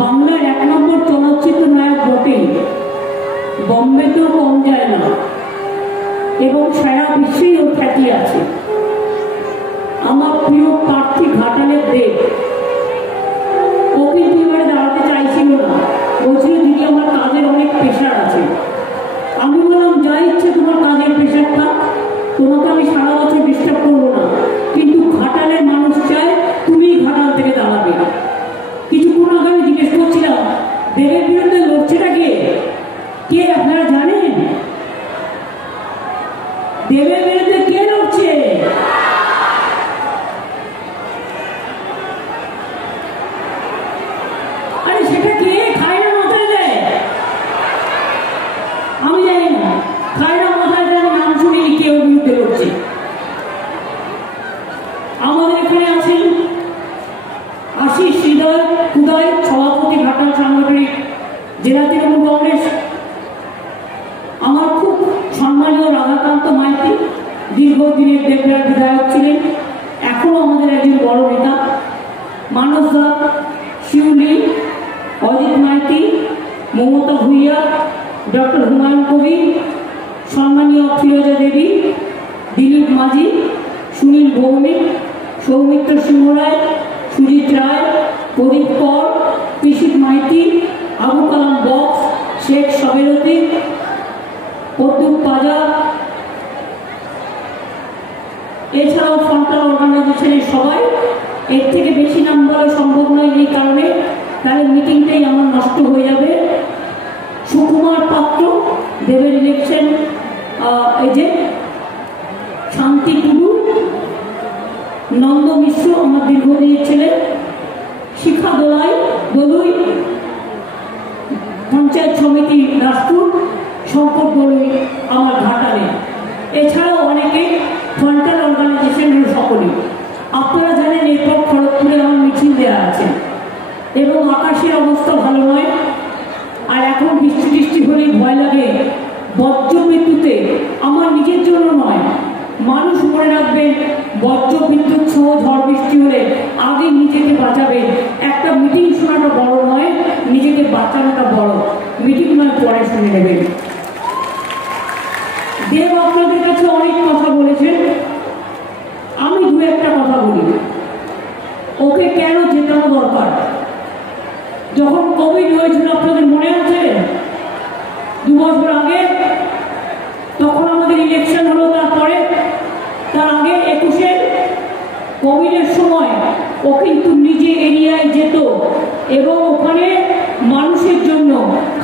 বাংলার 1 নম্বর চলচ্চিত্র নায়ক বটে, বম্বেতেও কম যায় না এবং সারা বিশ্বেই ওর খ্যাতি আছে। আমার প্রিয় প্রার্থী ঘাটালের দেব, ও কিন্তু এবারে দাঁড়াতে চাইছিল না, বলছিল দিদি আমার কাজের অনেক প্রেশার আছে। আমি বললাম যা ইচ্ছে তোমার কাজের প্রেশারটা, তোমাকে আমি সারা বছর ডিস্টার্ব করবো না, কিন্তু ঘাটালের মানুষ চায় তুমি ঘাটাল থেকে দাঁড়াবে। কিছুক্ষণ আগে আমি জিজ্ঞেস করছিলাম দেবের বিরুদ্ধে লড়ছেটা কে আপনারা জানেন? দেবের বিরুদ্ধে কে লড়ছে? আরে সেটা কে? খায়রা মাথায় দেয়? আমি জানি না, খায়রা মাথায় দেয়, নাম শুনিনি কেউ বিরুদ্ধে লড়ছে। আমাদের এখানে আছেন আশিস হৃদয় উদয়, সভাপতি ঘাটাল সাংগঠনিক জেলা তৃণমূল কংগ্রেস। আমার খুব সম্মানীয় রাধাকান্ত মাইতি, দীর্ঘদিনের দেবরার বিধায়ক ছিলেন, এখনো আমাদের একজন বড় নেতা। মানস দা, শিউলি, অজিত মাইতি, মমতা ভুইয়া, ডক্টর হুমায়ুন কবির, সম্মানীয় ফিরোজা দেবী, দিলীপ মাঝি, সুনীল ভৌমিক, সৌমিত্র সিংহ রায়, সুজিত রায়, প্রদীপ কর, পিসিত মাইতি, আবু কালাম বক্স, শেখ সবেরুদ্দিন, প্রদ্যুৎ পাজা, এছাড়াও ফ্রন্টাল অর্গানাইজেশনের সবাই। এর থেকে বেশি নাম বলা সম্ভব নয় এই কারণে, তাহলে মিটিংটাই আমার নষ্ট হয়ে যাবে। সুকুমার পাত্র, দেবের ইলেকশন এজেন্ট, শান্তি টুডু, নন্দ মিশ্র আমার দীর্ঘদিনের ছেলে, শিখা দলুই, পঞ্চায়েত সমিতি রাজপুর, শঙ্কর দলুই আমার ঘাটালে, এছাড়াও অনেকে ফ্রন্টাল অর্গানাইজেশনের সকলে। আপনারা জানেন এরপর খড়গপুরে আমার মিছিল দেওয়া আছে এবং আকাশের অবস্থা ভালো নয়, আর এখন বৃষ্টি হলেই ভয় লাগে। বজ্র বিদ্যুতে, আমার নিজের জন্য নয়, মানুষ মনে রাখবেন বজ্র বিদ্যুৎ সহ ঝড় বৃষ্টি হলে আগে নিজেকে বাঁচাবেন। একটা মিটিং শোনাটা বড় নয়, নিজেকে বাঁচানোটা বড়। মিটিং নয়, পরে শুনে নেবেন। দেব আপনাদের কাছে অনেক কথা বলেছেন, আমি দু একটা কথা বলি। ওকে কেন জেতানো দরকার? যখন কোভিড হয়েছিল আপনাদের মনে আছে, 2 বছর আগে, তখন আমাদের ইলেকশন হলো। তার আগে 21-এ কোভিডের সময় ও কিন্তু নিজে এরিয়ায় যেত এবং ওখানে মানুষের জন্য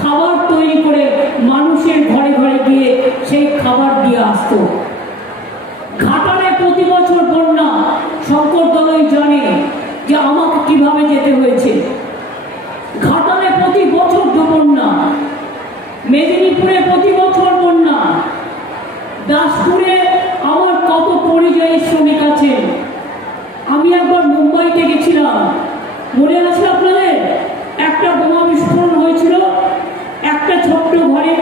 খাবার তৈরি করে মানুষের ঘরে ঘরে গিয়ে সেই খাবার দিয়ে আসতো। ঘাটালে প্রতি বছর বন্যা, শঙ্কর দলই জানে যে আমাকে কিভাবে যেতে হয়েছে। ঘাটালে প্রতি বছর বন্যা, মেদিনীপুরে প্রতি বছর বন্যা, দাসপুরে আমার কত পরিযায়ী শ্রমিক আছেন। আমি একবার মুম্বাইতে গেছিলাম, মনে আছে আপনাদের? একটা বোমা বিস্ফোরণ হয়েছিল একটা ছোট্ট ঘরে,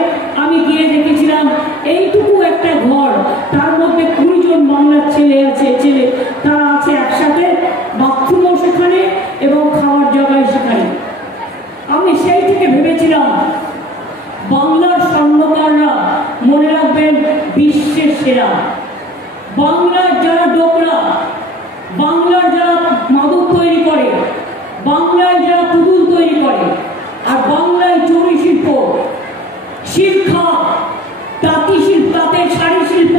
আমি গিয়ে দেখেছিলাম এইটুকু একটা ঘর, তার মধ্যে 20 জন বাংলার ছেলে তারা আছে একসাথে, বাথরুমও সেখানে এবং খাওয়ার জায়গায় সেখানে। আমি সেই থেকে ভেবেছিলাম বাংলার স্বর্ণকাররা মনে রাখবেন বিশ্বের সেরা। বাংলার যারা ডোকরা, বাংলার যারা মাদক তৈরি করে, বাংলায় যারা পুতুল তৈরি করে, আর বাংলায় জরি শিল্প, শিল্পা, তাঁতি শিল্প, তাঁতের শাড়ি শিল্প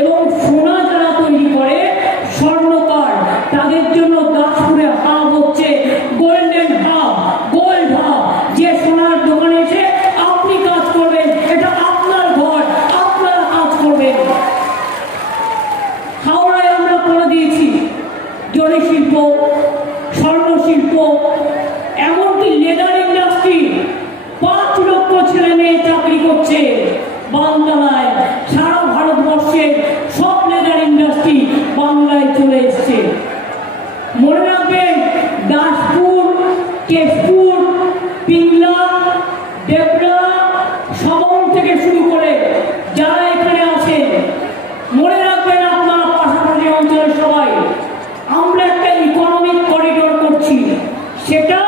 এবং সোনা যারা তৈরি করে, স্বর্ণকার, তাদের জন্য দাসপুরে হাব হচ্ছে গোল্ডেন হাব, গোল্ড হাব। যে সোনার দোকানে এসে আপনি কাজ করবেন, এটা আপনার ঘর, আপনারা কাজ করবেন। হাওড়ায় আমরা করে দিয়েছি জরি শিল্প, স্বর্ণ শিল্প, এমনকি লেদার ইন্ডাস্ট্রি। 5 লক্ষ ছেলে মেয়ে চাকরি করছে বাংলায়। সারা ভারতবর্ষের সব লেদার ইন্ডাস্ট্রি বাংলায় চলে এসছে। মনে রাখবেন দাসপুর, কেশপুর, পিংলা, দেবরা, সবং থেকে শুরু করে যারা এখানে আছেন, মনে রাখবেন আপনারা পাশাপাশি অঞ্চলের সবাই, আমরা একটা ইকোনমিক করিডোর করছি। সেটা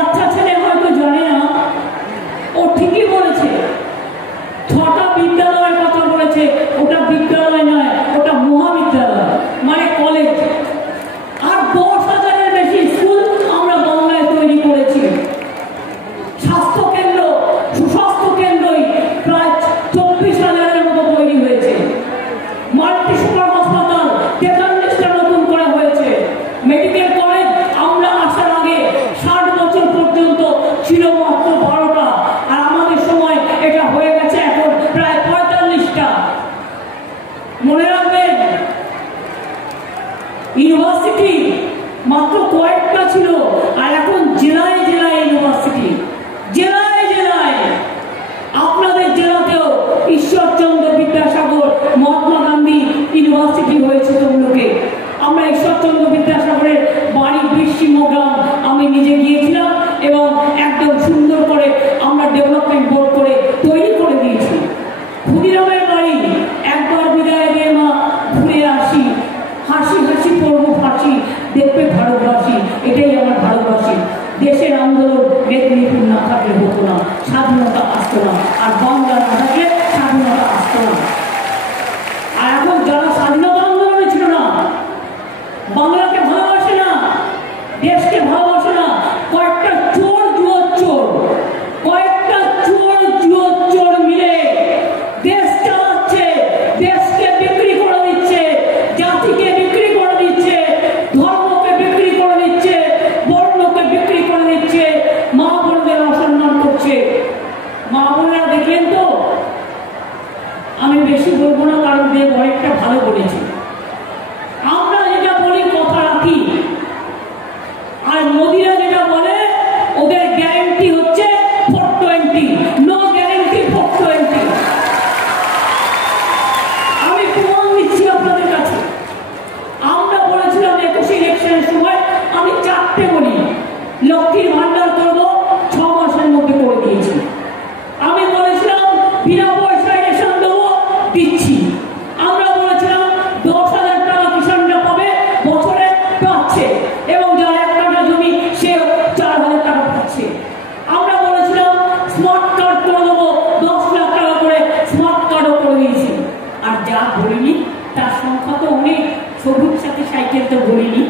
বাচ্চা ছেলে হয়তো জানে না, ও ঠিকই বলেছে, 6টা বিদ্যালয়ের কথা বলেছে। ওটা বিদ্যালয় নয়, ওটা মহাবিদ্যালয়, মানে কলেজ। আর 10,000-এর বেশি স্কুল আমরা বাংলায় তৈরি করেছি। স্বাস্থ্য কেন্দ্র, সুস্বাস্থ্য কেন্দ্রই প্রায় 24,000-এর মতো তৈরি হয়েছে। মাল্টি সুপার হাসপাতাল 43টা নতুন করে হয়েছে। মেডিকেল কলেজ আমরা আসার আগে 60 বছর পর্যন্ত ছিল মাত্র 12টা, আর আমাদের সময় এটা হয়ে গেছে এখন প্রায় 45টা। মনে রাখবেন, ইউনিভার্সিটি মাত্র কয়েকটা ছিল, আর এখন জেলায় জেলায় ইউনিভার্সিটি, জেলায় জেলায়। আপনাদের জেলাতেও ঈশ্বরচন্দ্র বিদ্যাসাগর মহাত্মা গান্ধী ইউনিভার্সিটি হয়েছে তমলুকে। আমরা ঈশ্বরচন্দ্র বিদ্যাসাগরের বাড়ি বৃষ্টিমগ্রাম আমি নিজে গিয়েছিলাম, এবং একদম সুন্দর করে আমরা ডেভেলপমেন্ট বোর্ড করে তৈরি করে দিয়েছি। ক্ষুদিরামের বাড়ি একবার বিদায় দিয়ে মা ঘুরে আসি, হাসি হাসি পড়বো ফাঁসি, দেখবে ভারতবাসী। এটাই আমার ভারতবাসী। দেশের আন্দোলন মেদিনীপুর না থাকলে হতো না, স্বাধীনতা আসতো না, আর বাংলা না থাকলে স্বাধীনতা আসতো না। আর এখন যারা স্বাধীনতা আন্দোলনে ছিল না, বাংলাকে ভালোবাসে না, দেশকে ভালোবাসে না, কয়েকটা চোর জুয়োর কয়েকটা চোর জুয়োর মিলে দেশ চালাচ্ছে, দেশকে বিক্রি করে দিচ্ছে, জাতিকে বিক্রি করে দিচ্ছে, ধর্মকে বিক্রি করে দিচ্ছে, বর্ণকে বিক্রি করে দিচ্ছে, মা বোনদের অসম্মান করছে। মা বোনেরা দেখলেন তো, আমি বেশি বলবো না, কারণ দেব অনেকটা ভালো বলেছি। আমরা যেটা বলি কথা রাখি, আর মোদিরা যেটা বলে ওদের গ্যারেন্টি হচ্ছে 420, নো গ্যারেন্টি 420। আমি প্রমাণ দিচ্ছি আপনাদের কাছে। আমরা বলেছিলাম 21 ইলেকশনের সময়, আমি 4টে বলি, লক্ষ্মীর ভান্ডার করবো, 6 মাসের মধ্যে করে দিয়েছি। আমি বলেছিলাম বিনা পয়সায় রেশন দেবো, দিচ্ছি। আমরা বলেছিলাম 10,000 টাকা কিষানরা পাবে, বছরে পাচ্ছে, এবং যার 1 কাঠা জমি সে 4,000 টাকা পাচ্ছে। আমরা বলেছিলাম স্মার্ট কার্ড করে দেবো, 10 লাখ টাকা করে স্মার্ট কার্ডও করে দিয়েছি। আর যা বলিনি তার সংখ্যা তো অনেক। সবুজ সাথী সাইকেল তো বলিনি,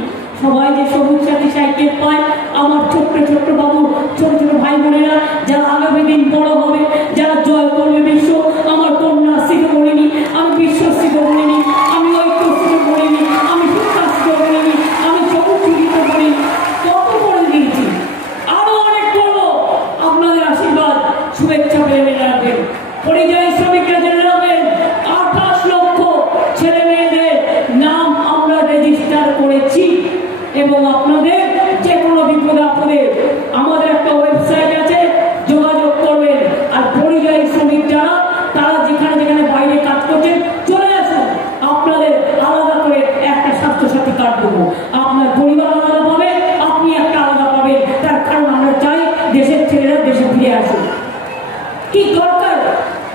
সবাই যে সবুজ সাথী সাইকেল পায়, আমার ছোট্ট ছোট্ট বাবু, ছোট ছোট ভাই বোনেরা যারা আগামী দিন বড় হবে, যারা জয় করবে বিশ্ব, আমার কন্যাশ্রীকে বলিনি, আমি বিশ্বশ্রীকে বলিনি, আমি ঐক্যশ্রীকে বলিনি, আমি শিক্ষাশ্রীকে বলিনি, আমি সবুজ সুবিধা বলিনি, কত করে দিয়েছি। আরো অনেক করবো। আপনাদের আশীর্বাদ শুভেচ্ছা পেয়ে রাখবেন। পরিযায়ী শ্রমিকরা জেনে রাখবেন, 28 লক্ষ ছেলে মেয়েদের নাম আমরা রেজিস্টার করেছি, এবং আপনাদের যে কোনো বিপদে আপদে আমাদের একটা ওয়েবসাইট আছে, যোগাযোগ করবেন। আর পরিযায়ী শ্রমিক যারা, তারা যেখানে যেখানে বাইরে কাজ করছেন, চলে আসুন, আপনাদের আলাদা করে একটা স্বাস্থ্যসাথী কার্ড দেবো। আপনার পরিবার আলাদা পাবে, আপনি একটা আলাদা পাবেন। তার কারণ আমরা চাই দেশের ছেলেরা দেশে ফিরে আসুন। কি দরকার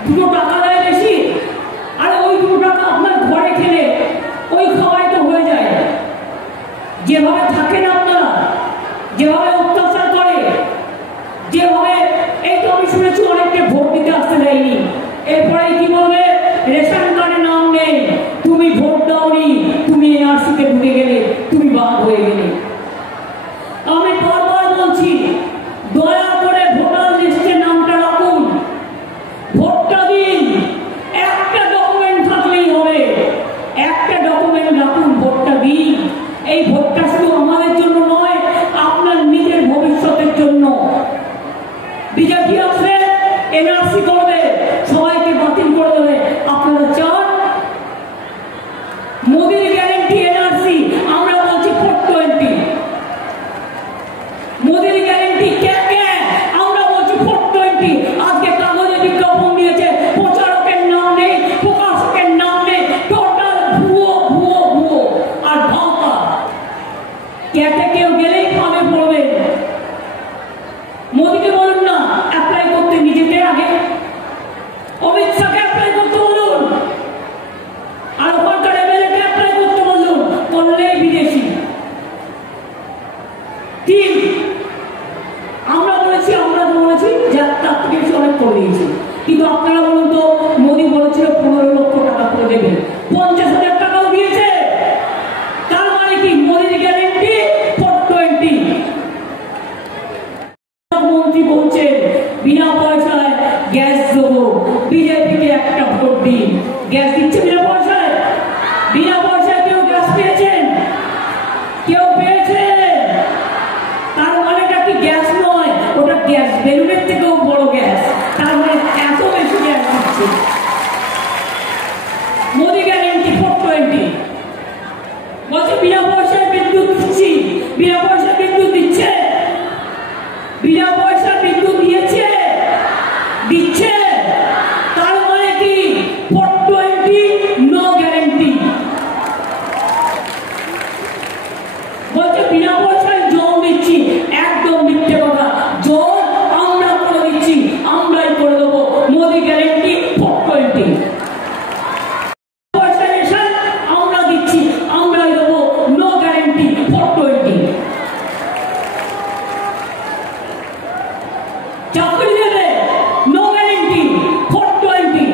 2 টাকা দেয় বেশি, আর ওই 2 টাকা আপনার ঘরে খেলে ওই খাওয়াই তো হয়ে যায়। যেভাবে থাকেন আপনারা, যেভাবে অত্যাচার করে, যেভাবে, এই তো আমি শুনেছি অনেককে ভোট দিতে আসতে দেয়নি, এরপরে কি বলবে, রেশন কার্ডে নাম নেই, তুমি ভোট দাওনি, তুমি এনআরসিতে ঢুকে গেলে, তুমি বাদ হয়ে গেলে। আমি বারবার বলছি, দয়া করে ভোটার লিস্টে নামটা রাখুন, ভোটটা দিন। একটা ডকুমেন্ট থাকলেই হবে, একটা ডকুমেন্ট রাখুন, ভোটটা দিন। এই ভোটটা শুধু আমাদের জন্য নয়, আপনার নিজের ভবিষ্যতের জন্য। বিজেপি আসবে, এনআরসি করবে, সবাইকে বাতিল করে দেবে। আপনারা চান মোদির গ্যারেন্টি এনআরসি, আমরা বলছি 420। মোদির গ্যারেন্টি কে কে, আমরা বলছি 420। আজকে কাগজে বিজ্ঞাপন দিয়েছে, প্রচারকের নাম নেই, প্রকাশকের নাম নেই, টোটাল ভুয়ো ভুয়ো ভুয়ো আর ভাওতা। ক্যাটে কেউ গেলেই ফাঁদে পড়বে। মোদিকে বলুন না অ্যাপ্লাই করতে, নিজেদের আগে অমিত শাহকে অ্যাপ্লাই করতে বলুন, আর ওখানকার এমএলএকে অ্যাপ্লাই করতে বলুন, করলেই বিদেশি। 3, থেকে বেশি অনেক করে দিয়েছে। কিন্তু আপনারা বলুন তো, মোদী বলেছিল 15 লক্ষ টাকা করে দেবেন, 50,000 টাকাও দিয়েছে। তার মানে কি? মোদীর গ্যারেন্টি 420। মন্ত্রী বলছেন বিনা পয়সায় গ্যাস দেবো, বিজেপিকে একটা ভোট দিন। গ্যাস দিচ্ছে বিনা পয়সায়? বিনা পয়সায় কেউ গ্যাস পেয়েছেন? কেউ পেয়েছেন? তার মানেটা কি গ্যাস নয়, ওটা গ্যাস বেলুনের থেকেও বড় গ্যাস। তার মানে এত বেশি গ্যাস দিচ্ছে। মোদী গ্যারেন্টি 420। বলছে বিনা পয়সায় বিদ্যুৎ দিচ্ছি। বিনা পয়সায় বিদ্যুৎ দিচ্ছে? বিনা পয়সা বিদ্যুৎ দিয়েছে? দিচ্ছে। তার মানে কি? 420 নো গ্যারেন্টি। বলছে বিনা পয়সায় জল দিচ্ছি। একদম মিথ্যে কথা। জল আমরা করে দিচ্ছি, আমরাই করে দেবো। মোদী গ্যারেন্টি 420। পয়সা এসে আমরা দিচ্ছি, আমরাই দেবো, নো গ্যারেন্টি 420। চাকরি দেবে, নো গ্যারেন্টি 420।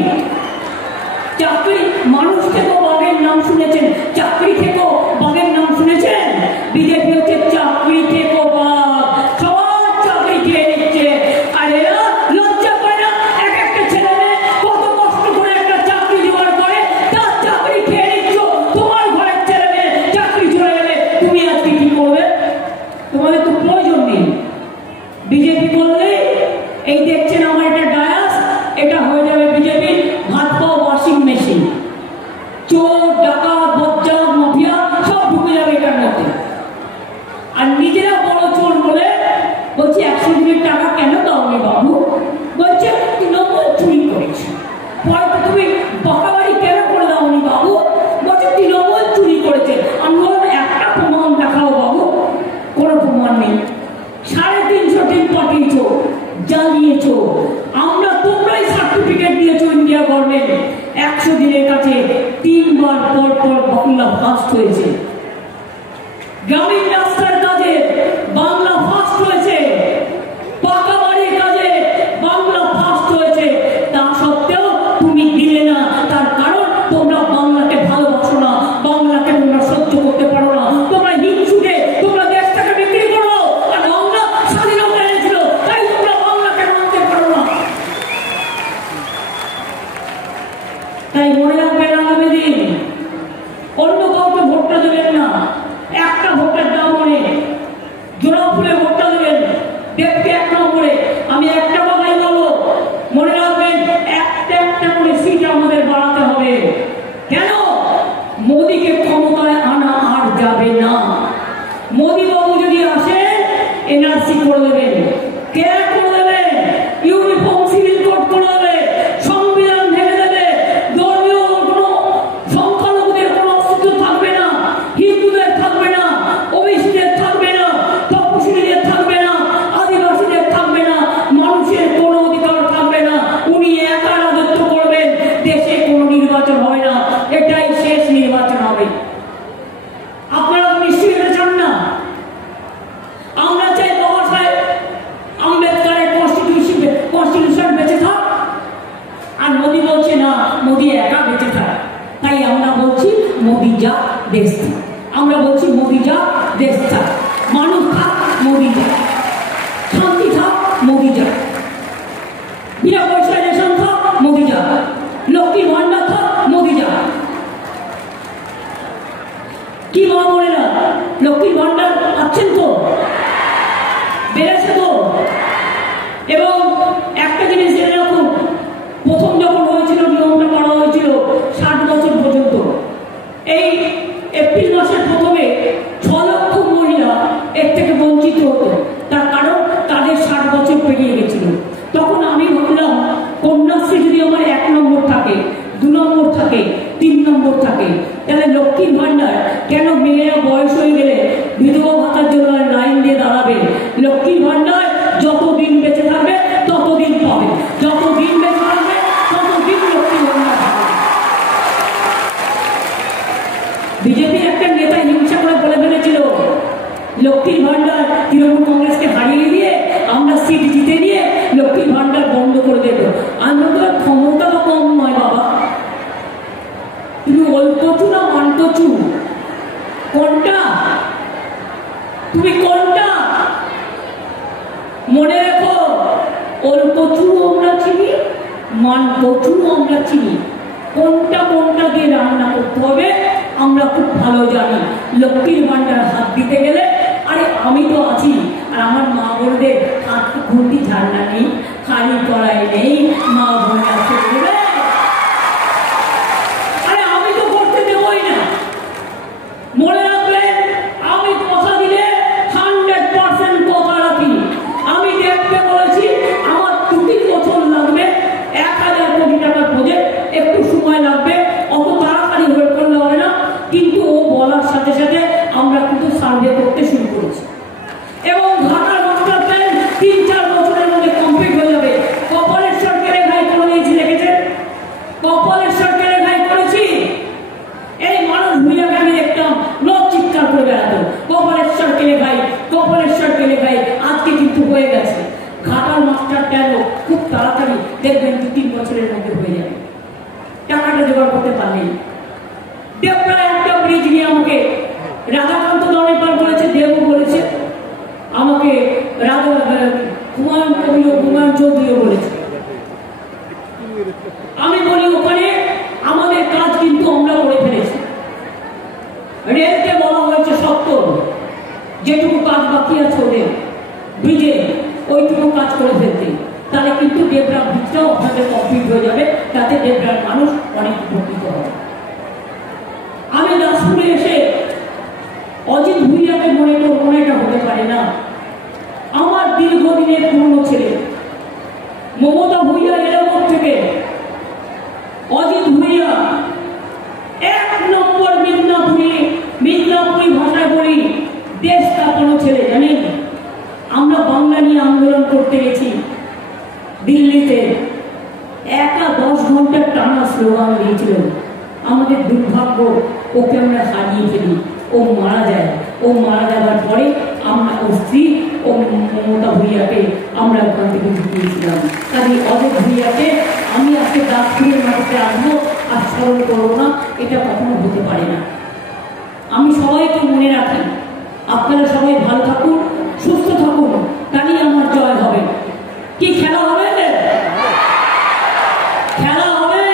চাকরি, মানুষ থেকেও বাঘের নাম শুনেছেন, চাকরি থেকেও বাঘের নাম শুনেছেন? বিজেপি হচ্ছে চাকরি থেকেও বাঘ, সবার চাকরি খেয়ে নিচ্ছে। আর এরা লজ্জা করে না? এক একটা ছেলে মেয়ে কত কষ্ট করে একটা চাকরি জোগাড় করে, তার চাকরি খেয়ে নিচ্ছ। তোমার ঘরের ছেলে মেয়ে চাকরি চলে গেলে তুমি আজকে কি করবে? তোমাদের তো প্রয়োজন নেই। বিজেপি করলে এই দেখছেন আমার একটা ডায়াস, এটা হয়ে যাবে বিজেপির ভাত পাও ওয়াশিং মেশিন। চোর ডাকাত বজ্জাত মাফিয়া সব ঢুকে যাবে এটার মধ্যে। আর নিজেরা বড় চোর বলে বলছি 100 দিনের টাকা কেন দাওনি বাবু? বলছে তৃণমূল চুরি করেছে। পরে তুমি বাড়াবাড়ি কেন করে দাওনি বাবু? বলছে তৃণমূল চুরি করেছে। আমি বললাম একটা প্রমাণ দেখাও বাবু। কোনো প্রমাণ নেই। 350 টিম পাঠিয়েছ, জ্বালিয়েছ। আমরা তোমরাই সার্টিফিকেট দিয়েছো ইন্ডিয়া গভর্নমেন্ট। 100 দিনের কাছে 3 বার পর পর বাংলা ফার্স্ট হয়েছে। গ্রামীণ রাস্তার কাজে বাংলা ফার্স্ট হয়েছে, পাকা বাড়ির কাজে বাংলা ফার্স্ট হয়েছে। তা সত্ত্বেও তুমি দিলে না। তার কারণ তোমরা বাংলাকে ভালোবাসো না, বাংলাকে তোমরা সহ্য করতে পারো না। তোমরা হিংসুকে তোমরা দেশটাকে বিক্রি করো। আর বাংলা স্বাধীনতা এনেছিল, তাই তোমরা বাংলাকে মানতে পারো না। তাই মনে রাখবেন আগামী দিন অন্য কাউকে ভোটটা দেবেন না। একটা ভোটের দাম অনেক। জোড়া ফুলে ভোটটা দেবেন, দেখতে 1 নম্বরে। আমি একটা কথাই বলবো, মনে রাখবেন একটা একটা করে সিট আমাদের বাড়াতে হবে। কেন? মোদীকে ক্ষমতায় আনা আর যাবে না। মোদী বাবু যদি আসে এনআরসি করে দেবেন, কেয়ার করে দেবেন, ইউনিফর্ম সিভিল কোড করে দেবে, সংবিধান ভেঙে দেবে, ধর্মীয় কোনো সংখ্যালঘুদের কোনো অস্তিত্ব থাকবে না, হিন্দুদের থাকবে না, ওবিসিদের থাকবে না, তপশিলীদের থাকবে না, আদিবাসীদের থাকবে না, মানুষের কোনো অধিকার থাকবে না। উনি একা রাজত্ব করবেন, দেশে কোনো নির্বাচন হবে না। এটাই শেষ নির্বাচন হবে। আপনারা নিশ্চয়ই এটা চান না। আমরা চাই বাবা সাহেব আম্বেদকরের কনস্টিটিউশন বেঁচে থাক। আর মোদী বলছে না, মোদী একা বেঁচে থাক। তাই আমরা বলছি মোদী যা দেশ থাক। আমরা বলছি মোদী যা দেশ থাক। মানুষ থাক, মোদী যা। শান্তি থাক, মোদী যা। বিনা পয়সায় রেশন থাক, মোদী যা। লক্ষ্মীর ভান্ডার থাক, মোদী যা। কি মা বোনেরা, লক্ষ্মীর ভান্ডার পাচ্ছেন তো? বেড়েছে তো? এবং একটা জিনিস জেনে রাখুন, প্রথম যখন হয়েছিল নিয়মটা করা হয়েছিল 60 বছর পর্যন্ত। এই এপ্রিল মাসের প্রথমে 6 লক্ষ মহিলা এর থেকে বঞ্চিত হতো। তার কারণ তাদের 60 বছর পেরিয়ে গেছিল। ওল কচুও আমরা চিনি, মান কচুও আমরা চিনি। কোনটা কোনটা দিয়ে রান্না করতে হবে আমরা খুব ভালো জানি। লক্ষ্মীর ভান্ডার হাত দিতে গেলে আরে আমি তো আছি, আর আমার মা বোনদের হাত খুঁটি ঝাড়না নেই, খালি কড়াই নেই, মা বোন আছে বলে আরে আমি তো করতে দেবই না। মনে রাখবেন, আমি কথা দিলে 100% কথা রাখি। আমি দেখতে বলেছি আমার 2 বছর লাগবে, 1000 কোটি টাকার প্রজেক্ট, একটু সময় লাগবে, অত তাড়াতাড়ি হয়ে করলে হবে না। কিন্তু ও বলার সাথে সাথে আমরা কিন্তু সার্ভে করতে শুরু করেছি এবং ঘাটার মাস্টার প্ল্যান 3-4 বছরের মধ্যে কমপ্লিট হয়ে যাবে। কপালেশ্বর কেলেঘাই করে নিয়েছি, দেখেছেন? কপালেশ্বর কেলেঘাই করেছি। এই মানুষ ভূঁইয়াকে আমি দেখতাম লোক চিৎকার করে বেড়াতো, কপালেশ্বর কেলেঘাই, কপালেশ্বর কেলেঘাই। আজকে কিন্তু হয়ে গেছে। ঘাটার মাস্টার প্ল্যানও খুব তাড়াতাড়ি দেখবেন 2-3 বছরের মধ্যে হয়ে যাবে। টাকাটা জোগাড় করতে পারলেন। দেবপাড়া একটা ব্রিজ নিয়ে আমাকে রাধাকান্ত দনেপাল বলেছে, দেবও বলেছে, আমাকে হুমায়ুন কবির, হুমায়ুন চৌধুরীও বলেছে। আমি বলি ওখানে আমাদের কাজ কিন্তু আমরা করে ফেলেছি। রেলকে বলা হয়েছে 70, যেটুকু কাজ বাকি আছে ওদের ব্রিজে ওইটুকু কাজ করে ফেলতে, তাহলে কিন্তু দেবরা ব্রিজটাও আপনাদের কমপ্লিট হয়ে যাবে, তাতে দেবরার মানুষ অনেক উপকৃত হবে। আমি দাসপুরে এসে অজিত ভুঁইয়াকে মনেটা হতে পারে না। আমার দীর্ঘদিনের পুরনো ছেলে মমতা ভুঁইয়া এলাকার থেকে অজিত ভুঁইয়া 1 নম্বর মিদনাপুরি ভাষায় বলি দেশ কাঁপানো ছেলে। জানেন, আমরা বাংলা নিয়ে আন্দোলন করতে গেছি দিল্লিতে, 10 ঘন্টার টানা স্লোগান দিয়েছিল। আমাদের দুর্ভাগ্য, ওকে আমরা হারিয়ে ফেলি, ও মারা যায়। ও মারা যাওয়ার পরে আমরা ওর স্ত্রী ও মমতা ভুঁইয়াকে আমরা ওখান থেকে ঢুকিয়েছিলাম। কাজে অজিত ভুঁইয়াকে আমি আজকে দাসপুরের মাটিতে আসবো আর স্মরণ করবো না, এটা কখনো হতে পারে না। আমি সবাইকে মনে রাখি, আপনারা সবাই ভালো থাকুন, সুস্থ থাকুন, তাহলেই আমার জয় হবে। কি খেলা হবে? খেলা হবে?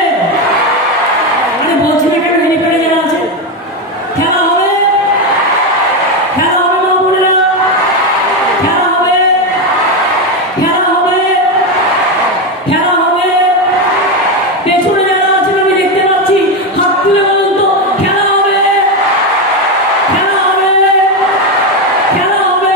আরে বলছেন একটা হেলিপ্যাডে যারা আছে, খেলা হবে? খেলা হবে না বোনেরা? খেলা হবে? খেলা হবে? খেলা হবে? পেছনে যারা আছেন আমি দেখতে পাচ্ছি, হাত তুলে বলুন তো, খেলা হবে? খেলা হবে? খেলা হবে?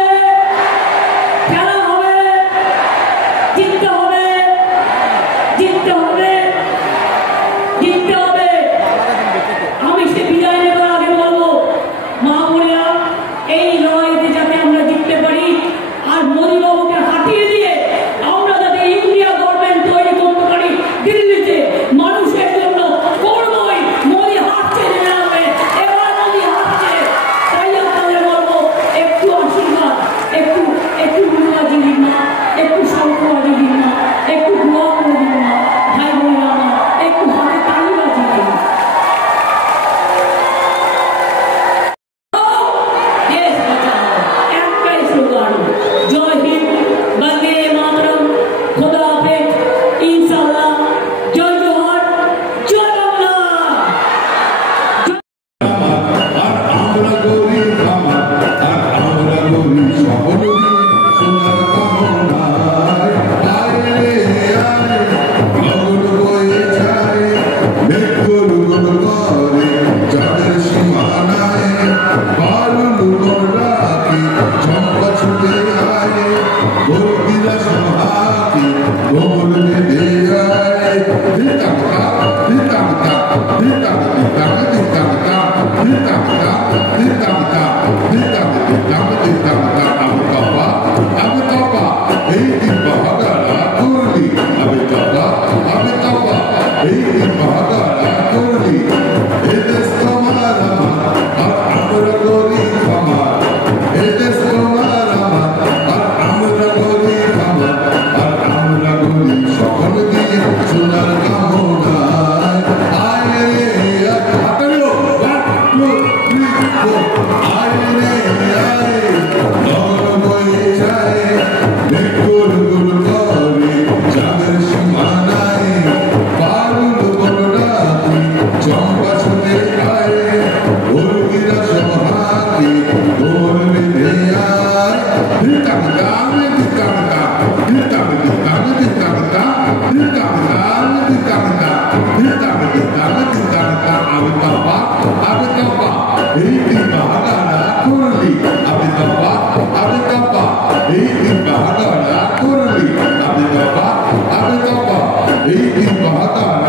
Hey,